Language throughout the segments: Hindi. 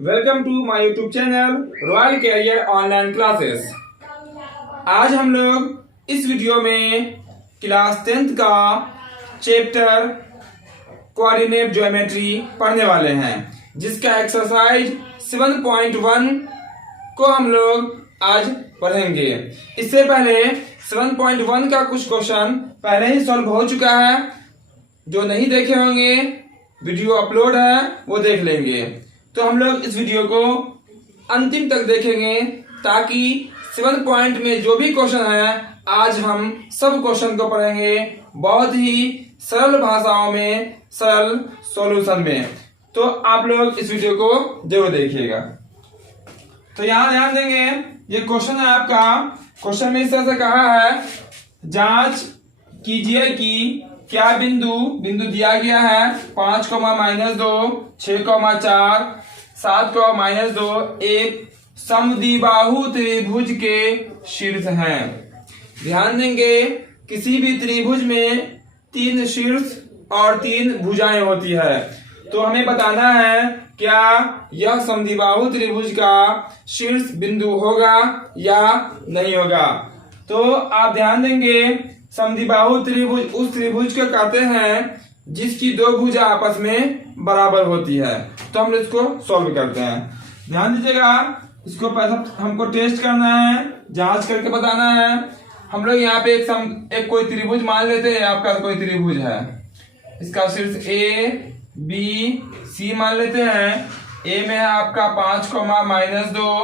Welcome to my YouTube channel royal career online classes. आज हम लोग इस वीडियो में क्लास 10th का चैप्टर कोऑर्डिनेट ज्योमेट्री पढ़ने वाले हैं, जिसका एक्सरसाइज 7.1 को हम लोग आज पढ़ेंगे। इससे पहले 7.1 का कुछ क्वेश्चन पहले ही सॉल्व हो चुका है। जो नहीं देखे होंगे, वीडियो अपलोड है, वो देख लेंगे। तो हम लोग इस वीडियो को अंतिम तक देखेंगे ताकि 7 पॉइंट में जो भी क्वेश्चन है आज हम सब क्वेश्चन को पढ़ेंगे बहुत ही सरल भाषाओं में, सरल सॉल्यूशन में। तो आप लोग इस वीडियो को जरूर देखिएगा। तो यहाँ ध्यान देंगे, ये क्वेश्चन है आपका। क्वेश्चन में इस तरह से कहा है, जांच कीजिए कि क्या बिंदु दिया गया है 5, -2, 6, 4, 7, -2 एक समद्विबाहु त्रिभुज के शीर्ष हैं। ध्यान देंगे, किसी भी त्रिभुज में 3 शीर्ष और 3 भुजाएं होती है। तो हमें बताना है क्या यह समद्विबाहु त्रिभुज का शीर्ष बिंदु होगा या नहीं होगा। तो आप ध्यान देंगे, समद्विबाहु त्रिभुज उस त्रिभुज को कहते हैं जिसकी 2 भुजा आपस में बराबर होती है। तो हम इसको सॉल्व करते हैं। ध्यान दीजिएगा, इसको पहले हमको टेस्ट करना है, जांच करके बताना है। हम लोग यहाँ पे एक कोई त्रिभुज मान लेते हैं। आपका कोई त्रिभुज है, इसका शीर्ष A, B, C मान लेते हैं। A में है आपका 5, -2,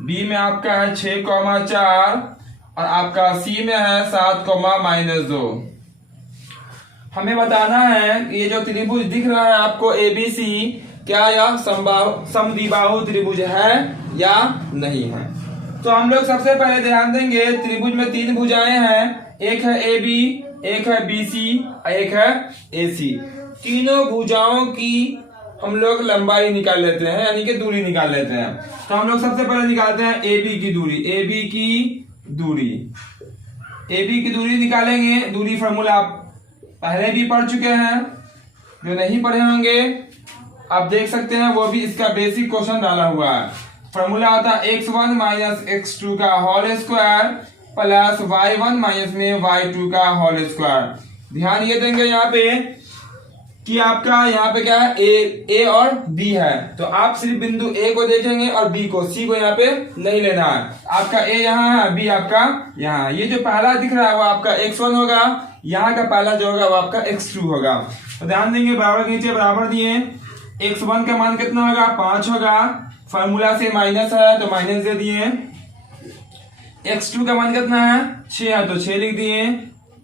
B में आपका है 6, 4 और आपका C में है 7, -2। हमें बताना है कि ये जो त्रिभुज दिख रहा है आपको ABC, क्या यह समद्विबाहु त्रिभुज है या नहीं है। तो हम लोग सबसे पहले ध्यान देंगे, त्रिभुज में 3 भुजाएं हैं, एक है AB, एक है BC और एक है AC। तीनों भुजाओं की हम लोग लंबाई निकाल लेते हैं, यानी कि दूरी निकाल लेते हैं। तो हम लोग सबसे पहले निकालते हैं AB की दूरी निकालेंगे। दूरी फॉर्मूला आप पहले भी पढ़ चुके हैं, जो नहीं पढ़े होंगे आप देख सकते हैं, वो भी इसका बेसिक क्वेश्चन डाला हुआ है। फॉर्मूला होता है x1 - x2 का whole square plus y1 - y2 का होल स्क्वायर। ध्यान ये देंगे यहाँ पे कि आपका यहाँ पे क्या है, A और B है। तो आप सिर्फ बिंदु A को देखेंगे और B को, C को यहाँ पे नहीं लेना है। आपका A यहाँ है, B आपका यहाँ है। ये जो पहला दिख रहा है वो आपका x1 होगा, यहाँ का पहला जो होगा वो आपका x2 होगा। तो ध्यान देंगे, बराबर के नीचे बराबर दिए। x1 का मान कितना होगा, 5 होगा। फॉर्मूला से माइनस है तो माइनस दे दिए। x2 का मान कितना है, 6 है तो 6 लिख दिए।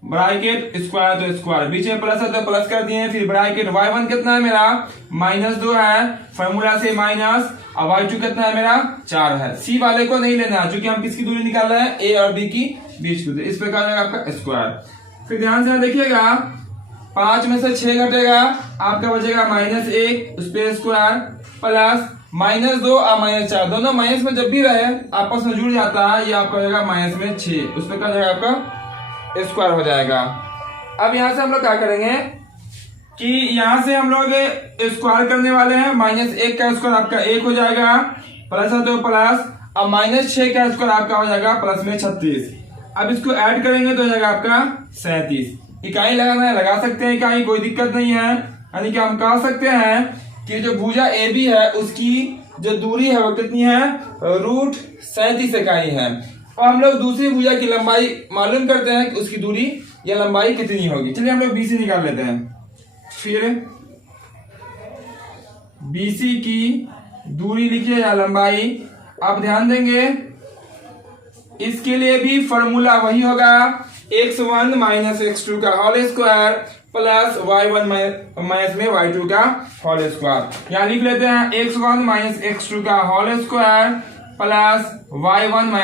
ब्रैकेट स्क्वायर तो स्क्वायर, बीच में प्लस है तो प्लस कर दिए। फिर ब्रैकेट y1 कितना है मेरा, -2 है, फॉर्मूला से माइनस। और y2 कितना है मेरा, 4 है। C वाले को नहीं लेना है, क्योंकि हम किसकी दूरी निकाल रहे हैं, A और B की बीच की दूरी। इस प्रकार आपका स्क्वायर। फिर ध्यान से देखिएगा, 5 में से 6 घटेगा, आपका बचेगा -1, उस पर स्क्वायर प्लस -2 और -4, दोनों माइनस में जब भी रहे आपस में जुड़ जाता है, ये आपका हो जाएगा -6, उस पर क्या जाएगा आपका स्क्वायर हो जाएगा। अब यहां से हम लोग क्या करेंगे कि यहां से हम लोग स्क्वायर करने वाले हैं। -1 का स्क्वायर आपका 1 हो जाएगा, प्लस है तो प्लस, और -6 का स्क्वायर आपका हो जाएगा प्लस में 36। अब इसको ऐड करेंगे तो हो जाएगा आपका 37। इकाई लगाना है, लगा सकते हैं इकाई, कोई दिक्कत नहीं है। यानी कि हम कह सकते हैं कि जो भुजा AB है उसकी जो दूरी है वो कितनी है, √37 इकाई है। और हम लोग दूसरी भुजा की लंबाई मालूम करते हैं कि उसकी दूरी या लंबाई कितनी होगी। चलिए हम लोग BC निकाल लेते हैं। फिर BC की दूरी लिखिए या लंबाई। आप ध्यान देंगे, इसके लिए भी फॉर्मूला वही होगा, x1 - x2 का whole square plus y1 - y2 का होल स्क्वायर। यहाँ लिख लेते हैं x1 - x2 का whole square plus y1 -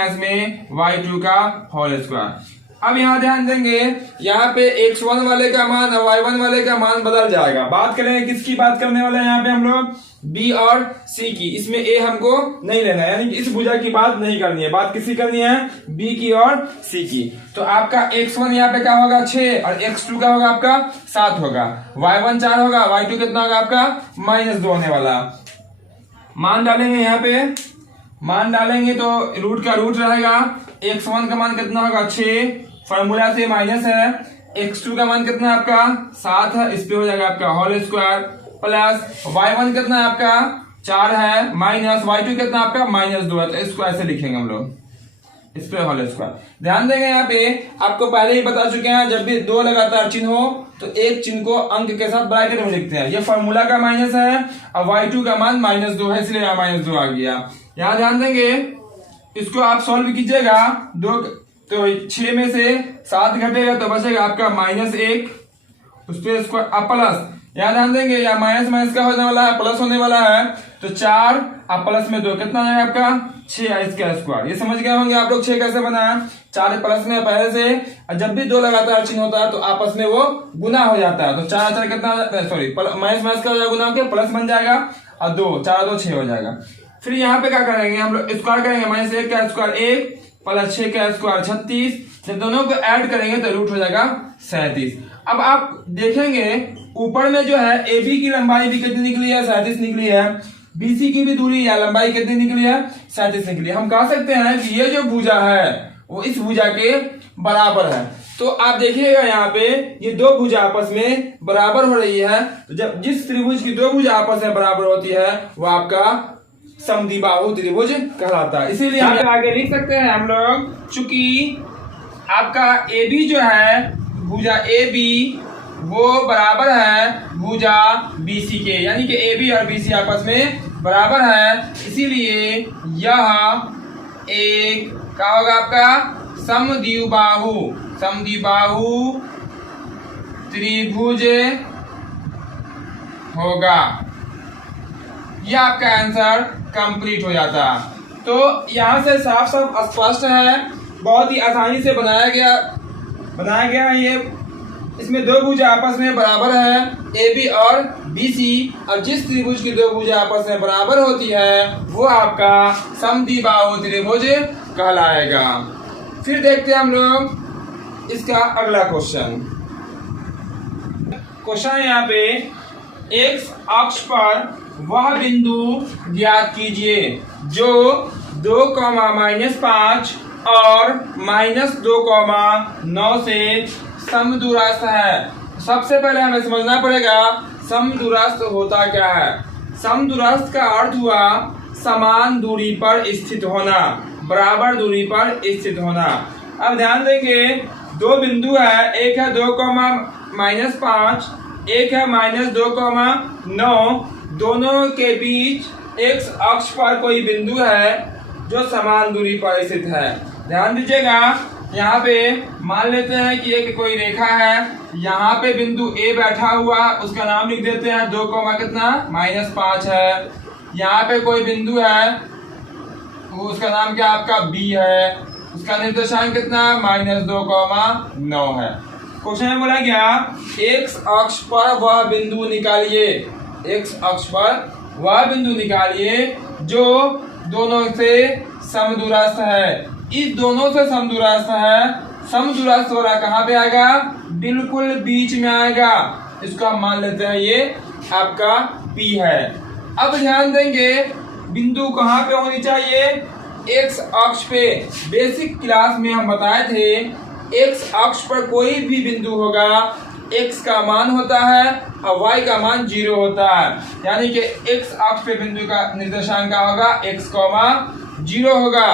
y2 का होल स्क्वायर। अब यहाँ ध्यान देंगे, यहाँ पे x1 वाले का मान और y1 वाले का मान बदल जाएगा। बात करेंगे किसकी बात करने वाले हैं यहाँ पे हम लोग, B और C की। इसमें A हमको नहीं लेना है, यानी कि इस भुजा की बात नहीं करनी है। बात किसकी करनी है, B की और C की। तो आपका x1 यहाँ पे क्या होगा, 6, और x2 का होगा आपका 7 होगा, y1 4 होगा, y2 कितना होगा आपका -2 होने वाला। मान डालेंगे यहाँ पे, मान डालेंगे तो रूट का रूट रहेगा। x1 का मान कितना होगा 6, फॉर्मूला से माइनस है। x2 का मान कितना है आपका 7 है, इस पे हो जाएगा आपका होल स्क्वायर, प्लस y1 कितना है आपका 4 है, माइनस y2 कितना आपका -2 है। तो इसको ऐसे लिखेंगे हम लोग, इस पे होल स्क्वायर। ध्यान देंगे यहाँ पे आपको पहले ही बता चुके हैं, जब भी दो लगातार चिन्ह हो तो एक चिन्ह को अंक के साथ ब्रैकेट में लिखते हैं। ये फॉर्मूला का माइनस है और y2 का मान -2 है, इसलिए यहाँ -2 आ गया। यहाँ ध्यान देंगे, इसको आप सॉल्व कीजिएगा, दो तो 6 में से 7 घटेगा तो बचेगा आपका -1, उस पर इसको आप प्लस, यहाँ ध्यान देंगे या माइनस माइनस का होने वाला है, प्लस होने वाला है, तो 4 आप प्लस में 2 कितना आएगा आपका 6 इसका स्क्वायर। ये समझ गए होंगे आप लोग 6 कैसे बनाया, 4 प्लस में पहले से, और जब भी दो लगातार चिन्ह होता है तो आपस में वो गुना हो जाता है। तो 4 कितना, सॉरी माइनस माइनस का हो जाएगा गुना होकर प्लस बन जाएगा, और 2 4 2 6 हो जाएगा। फिर यहाँ पे क्या करेंगे हम लोग, स्क्वायर करेंगे, -1 का स्क्वायर 1 प्लस 6 का स्क्वायर 36, जब दोनों को ऐड करेंगे तो रूट हो जाएगा 37। अब आप देखेंगे ऊपर में जो है AB की लंबाई भी कितनी निकली है 37 निकली है, BC की भी दूरी या लंबाई कितनी निकली है 37 निकली है। हम कह सकते हैं कि ये जो भुजा है वो इस भुजा के बराबर है। तो आप देखिएगा यहाँ पे ये दो भुजा आपस में बराबर हो रही है, तो जब जिस त्रिभुज की दो भुजा आपस में बराबर होती है वो आपका समद्विबाहु त्रिभुज कहलाता है। इसीलिए हम आगे लिख सकते हैं हम लोग, चूंकि आपका AB जो है भुजा AB वो बराबर है भुजा BC के, यानी कि AB और BC आपस में बराबर है, इसीलिए यह एक क्या होगा आपका समद्विबाहु त्रिभुज होगा। यह आपका आंसर कंप्लीट हो जाता। तो यहाँ से साफ साफ स्पष्ट है, बहुत ही आसानी से बनाया गया ये। इसमें दो भुजा आपस में बराबर है AB और BC, और जिस त्रिभुज की दो भुजा आपस में बराबर होती है वो आपका समद्विबाहु त्रिभुज कहलाएगा। फिर देखते हैं हम लोग इसका अगला क्वेश्चन है यहाँ पे, x अक्ष पर वह बिंदु ज्ञात कीजिए जो 2,-5 और -2,9 से समदूरस्थ है। सबसे पहले हमें समझना पड़ेगा समदूरस्थ होता क्या है। समदूरस्थ का अर्थ हुआ समान दूरी पर स्थित होना, बराबर दूरी पर स्थित होना। अब ध्यान देंगे दो बिंदु है, एक है 2,-5, एक है -2,9, दोनों के बीच x अक्ष पर कोई बिंदु है जो समान दूरी पर स्थित है। ध्यान दीजिएगा, यहाँ पे मान लेते हैं कि एक कोई रेखा है, यहाँ पे बिंदु A बैठा हुआ, उसका नाम लिख देते हैं 2, कितना -5 है। यहाँ पे कोई बिंदु है, उसका नाम क्या आपका B है, उसका निर्देशांक कितना -2,9 है। क्वेश्चन में बोला गया x अक्ष पर वह बिंदु निकालिए, x अक्ष पर वह बिंदु निकालिए जो दोनों से समदूरस्थ है। इस दोनों से समदूरस्थ है, समदूरस्थ वाला कहाँ पे आएगा, बिल्कुल बीच में आएगा। इसको हम मान लेते हैं ये आपका P है। अब ध्यान देंगे बिंदु कहाँ पे होनी चाहिए, x अक्ष पे। बेसिक क्लास में हम बताए थे x अक्ष पर कोई भी बिंदु होगा, x का मान होता है और y का मान 0 होता है, यानी कि x अक्ष पे बिंदु का निर्देशांक क्या होगा x, 0 होगा,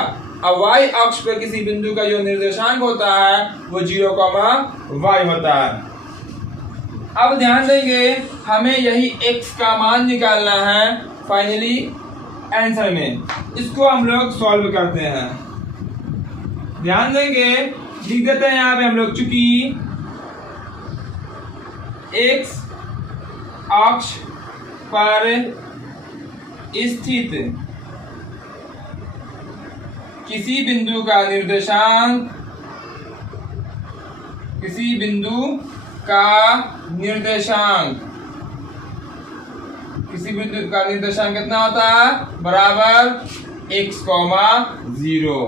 और y अक्ष पे किसी बिंदु का जो निर्देशांक होता है वो 0, y होता है। अब ध्यान देंगे हमें यही x का मान निकालना है फाइनली आंसर में। इसको हम लोग सॉल्व करते हैं। ध्यान देंगे लिख देते हैं यहाँ पे हम लोग, चूंकि x अक्ष पर स्थित किसी बिंदु का निर्देशांक कितना होता है, बराबर x, 0,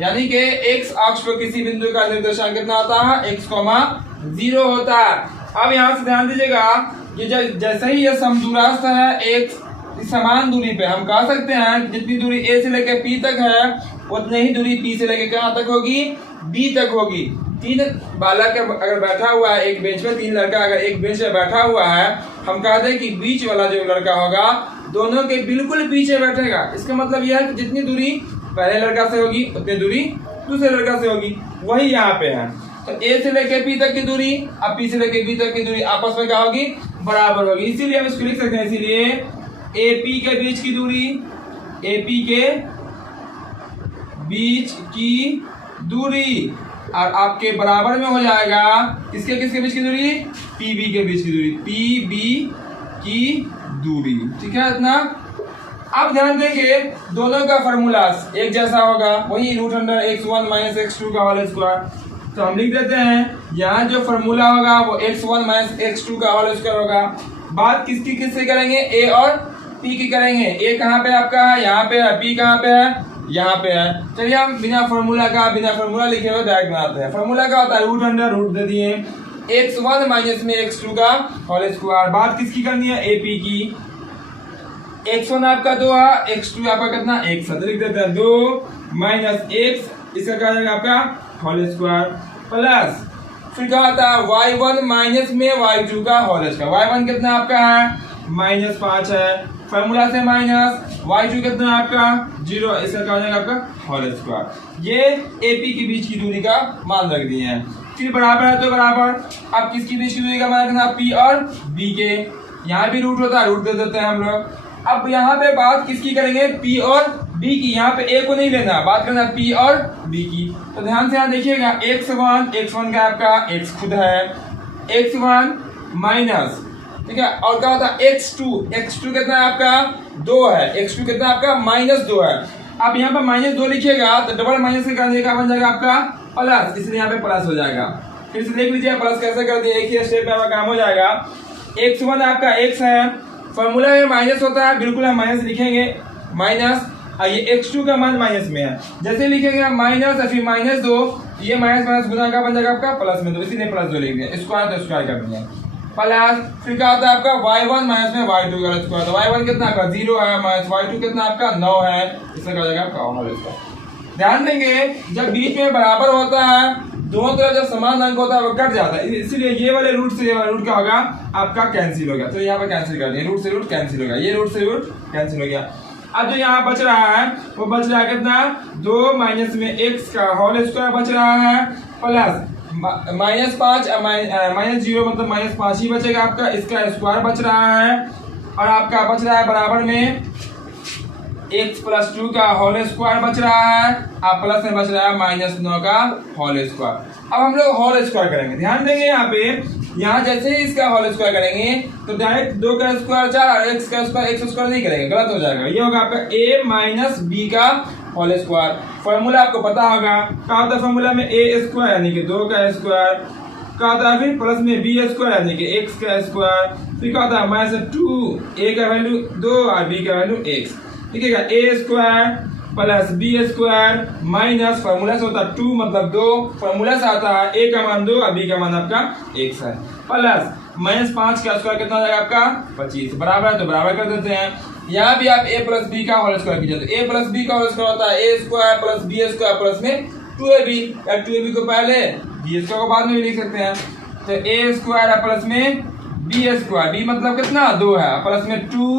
यानी कि x अक्ष पर किसी बिंदु का निर्देशांक कितना होता है x, 0 होता है। अब यहाँ से ध्यान दीजिएगा, ये जैसे ही ये समदूरस्थ है x, इस समान दूरी पे हम कह सकते हैं कि जितनी दूरी ए से लेकर पी तक है उतनी ही दूरी पी से लेकर कहाँ तक होगी, बी तक होगी। तीन बालक अगर बैठा हुआ है एक बेंच पे, तीन लड़का अगर एक बेंच पे बैठा हुआ है, हम कहते हैं कि बीच वाला जो लड़का होगा दोनों के बिल्कुल पीछे बैठेगा। इसका मतलब यह है कि जितनी दूरी पहले लड़का से होगी उतनी दूरी दूसरे लड़का से होगी। वही यहाँ पे है। तो ए से लेके पी तक की दूरी अब पी से लेके बी तक की दूरी आपस में क्या होगी, बराबर होगी। इसीलिए हम इसको लिख सकते हैं, इसीलिए ए पी के बीच की दूरी, ए पी के बीच की दूरी और आपके बराबर में हो जाएगा किसके किसके बीच की दूरी, पी बी के बीच की दूरी, पी बी की दूरी। ठीक है इतना। अब ध्यान देंगे दोनों का फॉर्मूला एक जैसा होगा, वही √x1 - x2 का होल स्क्वायर। तो हम लिख देते हैं यहाँ जो फॉर्मूला होगा वो x1 - x2 का होल स्क्वायर होगा। बात किसकी किससे करेंगे, ए और पी की करेंगे। ए कहाँ पे आपका है, यहाँ पे है। पी कहाँ पे है, यहाँ पे है। चलिए हम बिना फॉर्मूला लिखे हुए डायरेक्ट बनाते हैं। फॉर्मूला क्या होता है, √√ दे दिए x1 - x2 का होल स्क्वायर। बात किसकी करनी है, ए पी की। x1 आपका 2 है, x2 आपका कितना 1 है, तो लिख देते हैं 2 - x, इसका क्या जाएगा आपका होल स्क्वायर, प्लस फिर क्या होता है y1 माइनस में y2 का होल स्क्वायर। y1 कितना आपका है, -5 है, फॉर्मूला से माइनस, y2 कितना आपका 0, इसका क्या हो जाएगा आपका होल स्क्वायर। ये AP के बीच की दूरी का मान रख दिए हैं। फिर बराबर है तो बराबर, अब किसकी बीच की दूरी का मान रखना, P और B के। यहाँ भी रूट होता है, रूट दे देते हैं हम लोग। अब यहाँ पे बात किसकी करेंगे, P और B की। यहाँ पे A को नहीं लेना, बात करना P और B की। तो ध्यान से यहाँ देखिएगा x1 का आपका x खुद है, x1 माइनस, ठीक है, और क्या होता है x2 कितना है आपका 2 है, x2 कितना आपका -2 है। अब यहाँ पे -2 लिखिएगा तो डबल माइनस से करने का बन जाएगा आपका प्लस, इसलिए यहाँ पे प्लस हो जाएगा। फिर से देख लीजिए प्लस कैसे कर दिए, एक ही स्टेप में आपका काम हो जाएगा। x1 आपका x है, फॉर्मूला में माइनस होता है, बिल्कुल हम माइनस लिखेंगे, माइनस, ये x2 का मान माइनस में है, जैसे लिखेंगे माइनस फिर -2, ये माइनस गुना का बन जाएगा आपका प्लस में 2, इसीलिए +2 लिख दिया। स्क्वायर तो स्क्वायर कर दिया, प्लस फिर क्या होता है आपका y1 माइनस में y2 का स्क्वायर। तो y1 कितना आपका 0 है, माइनस y2 कितना आपका 9 है, इसका क्या हो जाएगा आपका होल स्क्वायर। ध्यान देंगे जब बीच में बराबर होता है, दोनों तरफ जब समान अंक होता है वो कट जाता है, इसीलिए ये वाले रूट से ये वाला रूट क्या होगा आपका कैंसिल हो गया। तो यहाँ पे कैंसिल कर दिया, रूट से रूट कैंसिल हो गया, ये रूट से रूट कैंसिल हो गया। अब जो यहाँ बच रहा है वो बच रहा है कितना, 2 माइनस में x का होल स्क्वायर बच रहा है, प्लस -5 -0 मतलब -5 ही बचेगा आपका, इसका स्क्वायर बच रहा है, और आपका बच रहा है बराबर में x + 2 का होल स्क्वायर बच रहा है, आप प्लस में बच रहा है -9 का होल स्क्वायर। अब हम लोग होल स्क्वायर करेंगे, ध्यान देंगे यहाँ पे, यहाँ जैसे ही इसका होल स्क्वायर करेंगे तो डायरेक्ट 2 का स्क्वायर 4 और x का स्क्वायर x स्क्वायर नहीं करेंगे, गलत हो जाएगा। ये होगा आपका a - b का होल स्क्वायर। फॉर्मूला आपको पता होगा, क्या होता है फॉर्मूला में a स्क्वायर यानी कि 2 का स्क्वायर, क्या होता है फिर प्लस में b स्क्वायर यानी कि x का स्क्वायर, फिर क्या होता है -2, a का वैल्यू 2 और b का वैल्यू x, ठीक है, a square plus b square minus formula से होता है 2 मतलब 2, फॉर्मूला से आता है a का मान 2 और b का मान आपका x है, प्लस -5 का स्क्वायर कितना हो जाएगा आपका 25, बराबर है तो बराबर कर देते हैं। यहाँ भी आप a + b का होल स्क्वायर कीजिए, तो a + b का होल स्क्वायर होता है a square plus b square plus में 2ab, या 2ab को पहले b स्क्वायर को बाद में भी लिख सकते हैं। तो a स्क्वायर प्लस में b स्क्वायर, b मतलब कितना 2 है, प्लस में 2,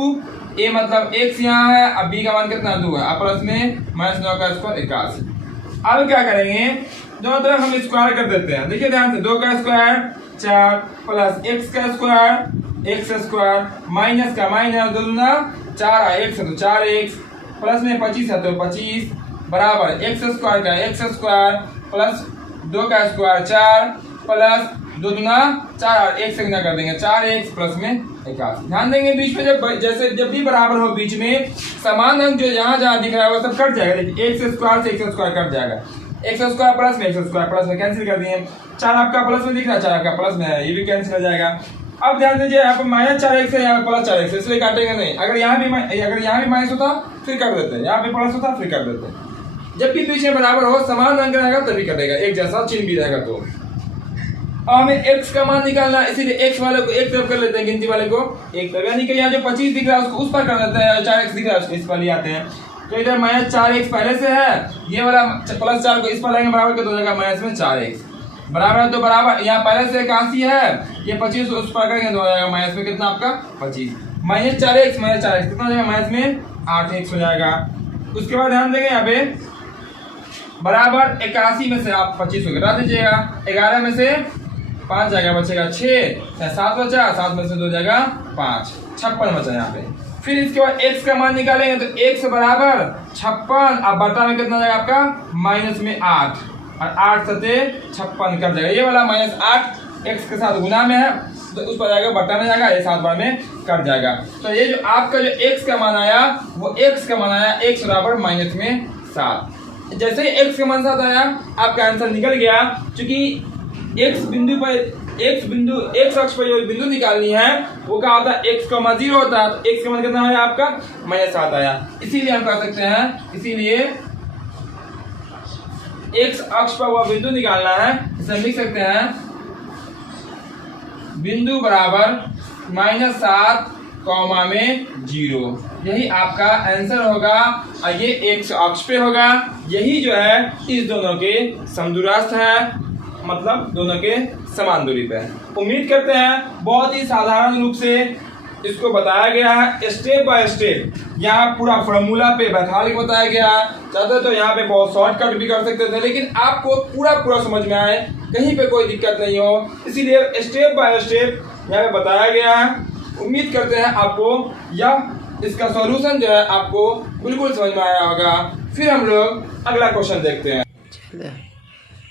a मतलब x यहाँ है, अब b का मान कितना 2 है, प्लस में -9 का स्क्वायर 81। अब क्या करेंगे, दोनों तरफ हम स्क्वायर कर देते हैं। देखिए ध्यान से, 2 का स्क्वायर 4 प्लस x का स्क्वायर x स्क्वायर माइनस का माइनस 2 दूना 4 x है तो 4x, प्लस में 25 है तो 25, बराबर x स्क्वायर का x स्क्वायर प्लस 2 का स्क्वायर 4 प्लस 2 दूना 4 और 1 से गुना कर देंगे 4x प्लस में 81। ध्यान देंगे बीच में जब भी बराबर हो बीच में समान अंक जो जहाँ जहाँ दिख रहा है वो सब कट जाएगा। देखिए x स्क्वायर से x स्क्वायर कट जाएगा, x स्क्वायर प्लस में x स्क्वायर प्लस में कैंसिल कर दिए, 4 आपका प्लस में दिख रहा है 4 आपका प्लस में है, ये भी कैंसिल हो जाएगा। अब ध्यान दीजिए यहाँ पे -4x है, यहाँ पे +4x है, इसलिए काटेंगे नहीं। अगर यहाँ भी माइनस होता फिर कर देते हैं, यहाँ पे प्लस होता फिर कर देते हैं। जब भी बीच में बराबर हो समान अंक रहेगा तभी कटेगा, एक जैसा चिन्ह भी रहेगा तो। अब हमें x का मान निकालना है, इसीलिए x वाले को एक तरफ कर लेते हैं, गिनती वाले को एक तरफ, यानी कि यहाँ जो 25 दिख रहा है उसको उस पर कर देते हैं, 4x दिख रहा है उसको इस पर ले आते हैं। तो इधर -4x पहले से है, ये वाला +4 को इस पर लाएंगे बराबर, तो हो जाएगा -4x बराबर है। तो बराबर यहाँ पहले से 81 है, ये 25 उस पर करेंगे तो हो जाएगा माइनस में कितना आपका 25, -4x कितना हो जाएगा माइनस में 8x हो जाएगा। उसके बाद ध्यान देंगे यहाँ पे बराबर 81 में से आप 25 को घटा दीजिएगा, 11 में से 5 जाएगा, बचेगा 6, 7 बचा, 7 में से 2 जाएगा 5, 56 बचा यहाँ पे। फिर इसके बाद x का मान निकालेंगे तो x बराबर 56, अब बटा में कितना जाएगा आपका माइनस में 8, और 8 सते 56 कर जाएगा, ये वाला -8 x के साथ गुना में है तो उस पर जाएगा बटा में जाएगा, ये 7 बार में कट जाएगा। तो ये जो आपका जो x का मान आया वो x का मान आया x बराबर माइनस में 7। जैसे ही x का मान 7 आया आपका आंसर निकल गया। क्योंकि x बिंदु पर x अक्ष पर जो बिंदु निकालनी है वो क्या होता है, x, 0 होता है, तो x का मान कितना आया आपका -7 आया। इसीलिए हम कह सकते हैं, इसीलिए x अक्ष पर वह बिंदु निकालना है, इसे लिख सकते हैं बिंदु बराबर -7 में 0, यही आपका आंसर होगा। और ये x अक्ष पे होगा, यही जो है इस दोनों के समदूरस्थ है, मतलब दोनों के समान दूरी पे है। उम्मीद करते हैं बहुत ही साधारण रूप से इसको बताया गया है, स्टेप बाय स्टेप, यहाँ पूरा फॉर्मूला पे बैठा के बताया गया है। चाहते तो यहाँ पे बहुत शॉर्टकट भी कर सकते थे, लेकिन आपको पूरा समझ में आए, कहीं पे कोई दिक्कत नहीं हो, इसीलिए स्टेप बाय स्टेप यहाँ पे बताया गया है। उम्मीद करते हैं आपको यह इसका सॉल्यूशन जो है आपको बिल्कुल समझ में आया होगा। फिर हम लोग अगला क्वेश्चन देखते हैं।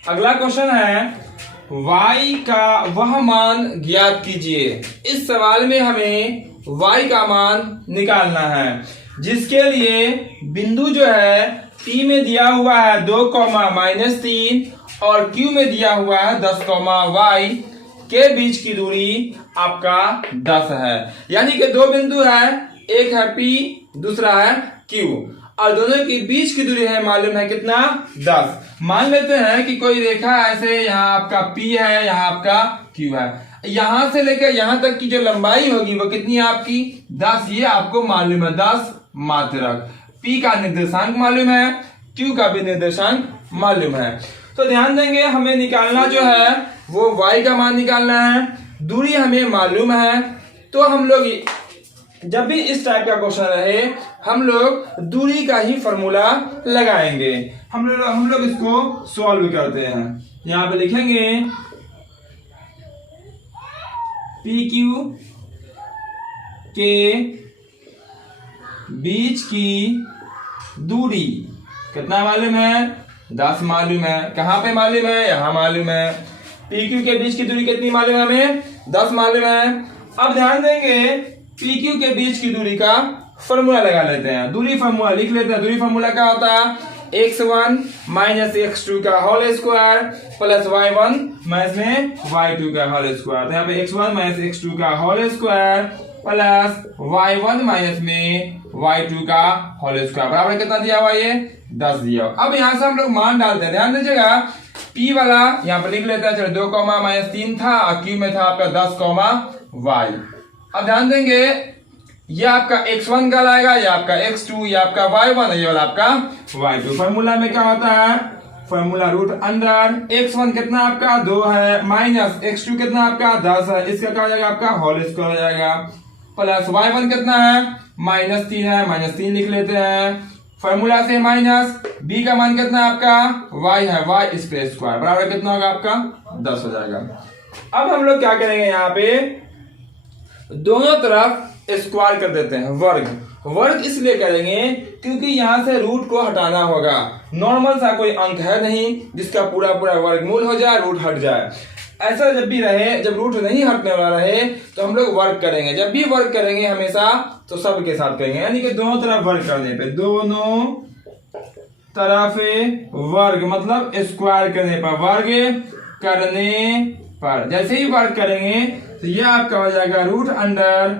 अगला क्वेश्चन है y का वह मान ज्ञात कीजिए। इस सवाल में हमें y का मान निकालना है, जिसके लिए बिंदु जो है P में दिया हुआ है 2, -3 और Q में दिया हुआ है 10, y के बीच की दूरी आपका 10 है। यानी कि दो बिंदु है, एक है P, दूसरा है Q, और दोनों के बीच की दूरी है मालूम है कितना 10। मान लेते हैं कि कोई रेखा ऐसे यहाँ आपका P है, यहाँ आपका Q है, यहाँ से लेकर यहाँ तक की जो लंबाई होगी वो कितनी है आपकी 10, ये आपको मालूम है 10 मात्रक। P का निर्देशांक मालूम है, Q का भी निर्देशांक मालूम है। तो ध्यान देंगे, हमें निकालना जो है वो y का मान निकालना है, दूरी हमें मालूम है। तो हम लोग जब भी इस टाइप का क्वेश्चन रहे हम लोग दूरी का ही फॉर्मूला लगाएंगे। हम लोग इसको सॉल्व करते हैं। यहाँ पे लिखेंगे PQ के बीच की दूरी कितना मालूम है 10 मालूम है। कहाँ पे मालूम है, यहाँ मालूम है। PQ के बीच की दूरी कितनी मालूम है हमें 10 मालूम है। अब ध्यान देंगे PQ के बीच की दूरी का फॉर्मूला लगा लेते हैं, दूरी फॉर्मूला लिख लेते हैं। दूरी फॉर्मूला क्या होता है, x1 माइनस x2 का whole square plus y1 minus में y2 का होल स्क्वायर। तो यहाँ पे x1 माइनस x2 का whole square plus y1 minus में y2 का होल स्क्वायर बराबर कितना दिया हुआ, ये 10 दिया। अब यहाँ से हम लोग मान डालते हैं। ध्यान दीजिएगा P वाला यहाँ पर लिख लेते हैं, चलो 2 -3 था और Q में था आपका 10 y। अब ध्यान देंगे ये आपका x1 का लाएगा, ये आपका x2, ये आपका y1, ये वाला आपका y2। फॉर्मूला में क्या होता है, फॉर्मूला रूट अंडर x1 कितना आपका 2 है माइनस x2 कितना आपका 10 है, इसका क्या हो जाएगा आपका होल स्क्वायर हो जाएगा, प्लस y1 कितना है -3 है, -3 लिख लेते हैं। फॉर्मूला से माइनस b का मान कितना है आपका y है, y इस पे स्क्वायर बराबर कितना होगा आपका 10 हो जाएगा। अब हम लोग क्या करेंगे, यहाँ पे दोनों तरफ स्क्वायर कर देते हैं, वर्ग इसलिए करेंगे क्योंकि यहाँ से रूट को हटाना होगा। नॉर्मल सा कोई अंक है नहीं जिसका पूरा वर्गमूल हो जाए, रूट हट जाए। ऐसा जब भी रहे, जब रूट नहीं हटने वाला रहे तो हम लोग वर्ग करेंगे। जब भी वर्ग करेंगे हमेशा तो सब के साथ करेंगे, यानी कि दोनों तरफ वर्ग करने पे, दोनों तरफ वर्ग मतलब स्क्वायर करने पर, वर्ग करने पर जैसे ही वर्ग करेंगे तो ये आपका हो जाएगा रूट अंडर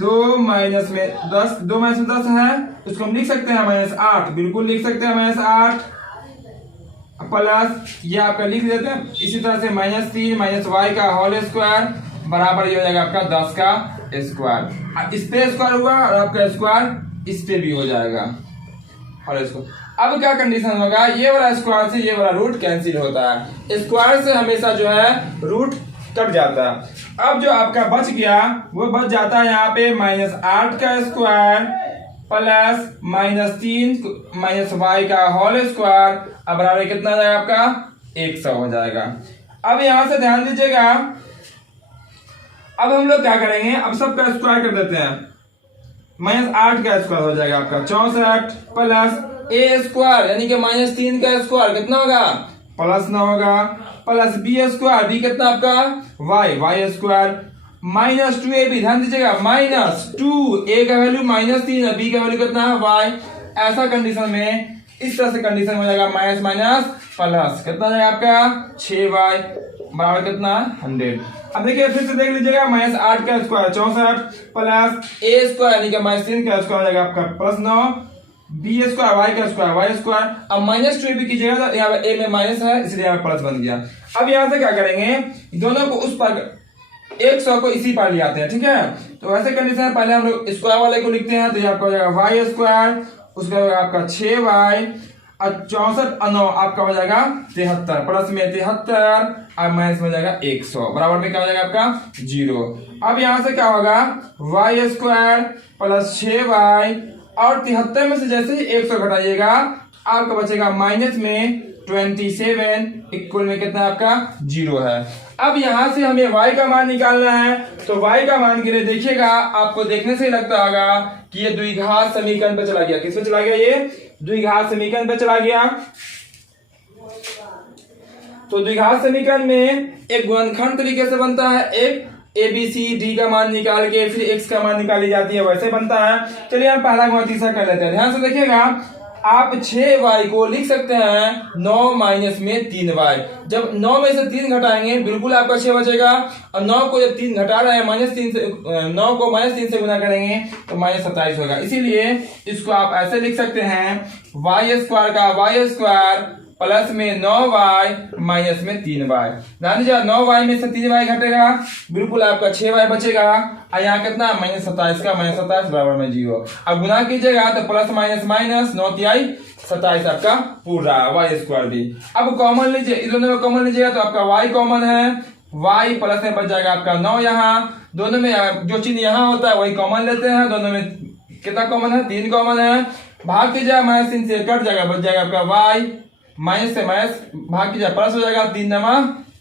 2 माइनस में 10 है, उसको हम लिख सकते हैं -8, बिल्कुल लिख सकते हैं -8 प्लस ये आपका लिख देते हैं इसी तरह से -3 माइनस वाई का होल स्क्वायर बराबर ये हो जाएगा आपका 10 का स्क्वायर। इस पे स्क्वायर हुआ और आपका स्क्वायर इस पे भी हो जाएगा होल स्क्वायर। अब क्या कंडीशन होगा, ये वाला स्क्वायर से ये वाला रूट कैंसिल होता है, स्क्वायर से हमेशा जो है रूट कट जाता है। अब जो आपका बच गया वो बच जाता है यहाँ पे -8 का स्क्वायर प्लस -3 माइनस वाई का होल स्क्वायर अब बराबर कितना आ जाएगा आपका 100 हो जाएगा। अब यहां से ध्यान दीजिएगा, अब हम लोग क्या करेंगे, अब सबका स्क्वायर कर देते हैं। -8 का स्क्वायर हो जाएगा आपका 64 प्लस ए स्क्वायर यानी कि -3 का स्क्वायर कितना होगा +9 होगा प्लस बी स्क्वायर बी कितना आपका वाई स्क्वायर -2ab ध्यान दीजिएगा -2 a का वैल्यू -3 है बी का वैल्यू कितना है वाई। ऐसा कंडीशन में इस तरह से कंडीशन हो जाएगा माइनस माइनस प्लस कितना जाएगा आपका 6y बराबर कितना 100। अब देखिए फिर से देख लीजिएगा -8 का स्क्वायर 64 प्लस a स्क्वायर यानी कि -3 का स्क्वायर हो जाएगा आपका +9 बी स्क्वायर वाई का स्क्वायर वाई स्क्वायर। अब -2 भी कीजिएगा तो यहाँ पे a में माइनस है इसलिए यहाँ प्लस बन गया। अब यहाँ से क्या करेंगे, दोनों को उस पर 100 को इसी पर ले आते हैं, ठीक है। तो वैसे कंडीशन पहले हम लोग स्क्वायर वाले को लिखते हैं तो यहाँ पर हो जाएगा वाई स्क्वायर उसका होगा आपका 6y और 64 और 9 आपका हो जाएगा 73 प्लस में 73 और माइनस में हो जाएगा 100 बराबर में क्या हो जाएगा आपका 0। अब यहां से क्या होगा वाई स्क्वायर प्लस 6y और 73 में से जैसे ही 100 घटाइएगा आपका बचेगा माइनस में 27 इक्वल में कितना आपका 0 है। अब यहां से हमें y का मान निकालना है तो y का मान के लिए देखिएगा आपको देखने से ही लगता होगा कि ये द्विघात समीकरण पे चला गया। किस पे चला गया, ये द्विघात समीकरण पे चला गया। तो द्विघात समीकरण में एक गुणनखंड तरीके से बनता है, एक ए बी सी डी का मान निकाल के फिर एक्स का मान निकाली जाती है वैसे बनता है। चलिए हम पहला गुणा तीसरा कर लेते हैं। ध्यान से देखिएगा आप 6y को लिख सकते हैं 9 माइनस में 3y। जब 9 में से 3 घटाएंगे बिल्कुल आपका 6 बचेगा और 9 को जब 3 घटा रहे हैं -3 से 9 को -3 से गुना करेंगे तो -27 होगा। इसीलिए इसको आप ऐसे लिख सकते हैं y स्क्वायर का y स्क्वायर प्लस में 9y माइनस में 3y। ध्यान दीजिए 9y में से 3y घटेगा बिल्कुल आपका 6y बचेगा और यहाँ कितना -27 का -27 बराबर में 0। अब गुना कीजिएगा तो प्लस माइनस माइनस 9 तिहाई 27 आपका पूरा y स्क्वायर भी। अब कॉमन लीजिए, इस दोनों में कॉमन लीजिएगा तो आपका y कॉमन है, y प्लस में बच जाएगा आपका 9। यहाँ दोनों में जो चीज यहाँ होता है वही कॉमन लेते हैं, दोनों में कितना कॉमन है 3 कॉमन है। भाग कीजिएगा -3 से कट जाएगा बच जाएगा आपका y माइनस से माइनस भाग कीजिए प्लस हो जाएगा 3 ×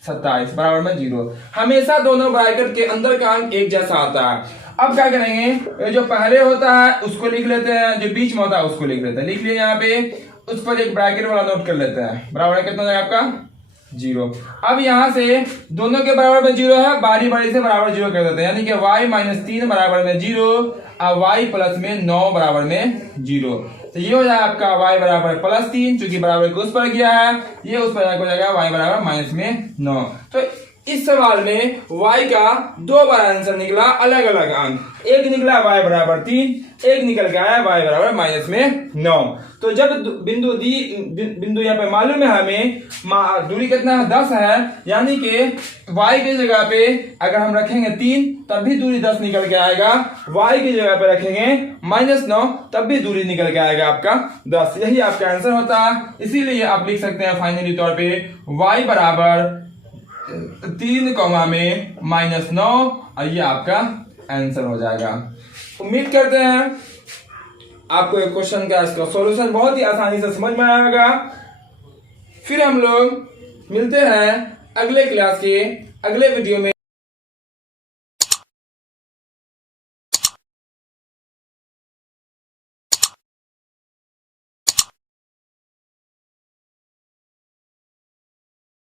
27 बराबर में 0। हमेशा दोनों ब्रैकेट के अंदर का अंक एक जैसा आता है। अब क्या करेंगे, जो पहले होता है उसको लिख लेते हैं, जो बीच में होता है उसको लिख लेते हैं। लिख लिए यहाँ पे, उस पर एक ब्रैकेट वाला नोट कर लेते हैं बराबर कितना जाएगा आपका 0। अब यहाँ से दोनों के बराबर में 0 है, बारी बारी से बराबर 0 कर देते हैं यानी कि y -3 बराबर में 0 और y प्लस में 9 बराबर में 0। तो ये हो जाएगा आपका y बराबर +3 चूंकि बराबर को उस पर किया है, ये उस पर हो जाएगा y बराबर -9। तो इस सवाल में y का 2 बार आंसर निकला, अलग अलग अंक, एक निकला y बराबर 3, एक निकल के आया y बराबर -9। तो जब बिंदु यहाँ पे मालूम है हमें दूरी कितना है 10 है, यानी कि y की जगह पे अगर हम रखेंगे 3 तब भी दूरी 10 निकल के आएगा, y की जगह पे रखेंगे -9 तब भी दूरी निकल के आएगा आपका 10। यही आपका आंसर होता है। इसीलिए आप लिख सकते हैं फाइनली तौर पे y बराबर 3 कॉमा में -9 और ये आपका आंसर हो जाएगा। उम्मीद करते हैं आपको एक क्वेश्चन का इसका सॉल्यूशन बहुत ही आसानी से समझ में आया होगा। फिर हम लोग मिलते हैं अगले क्लास के अगले वीडियो में।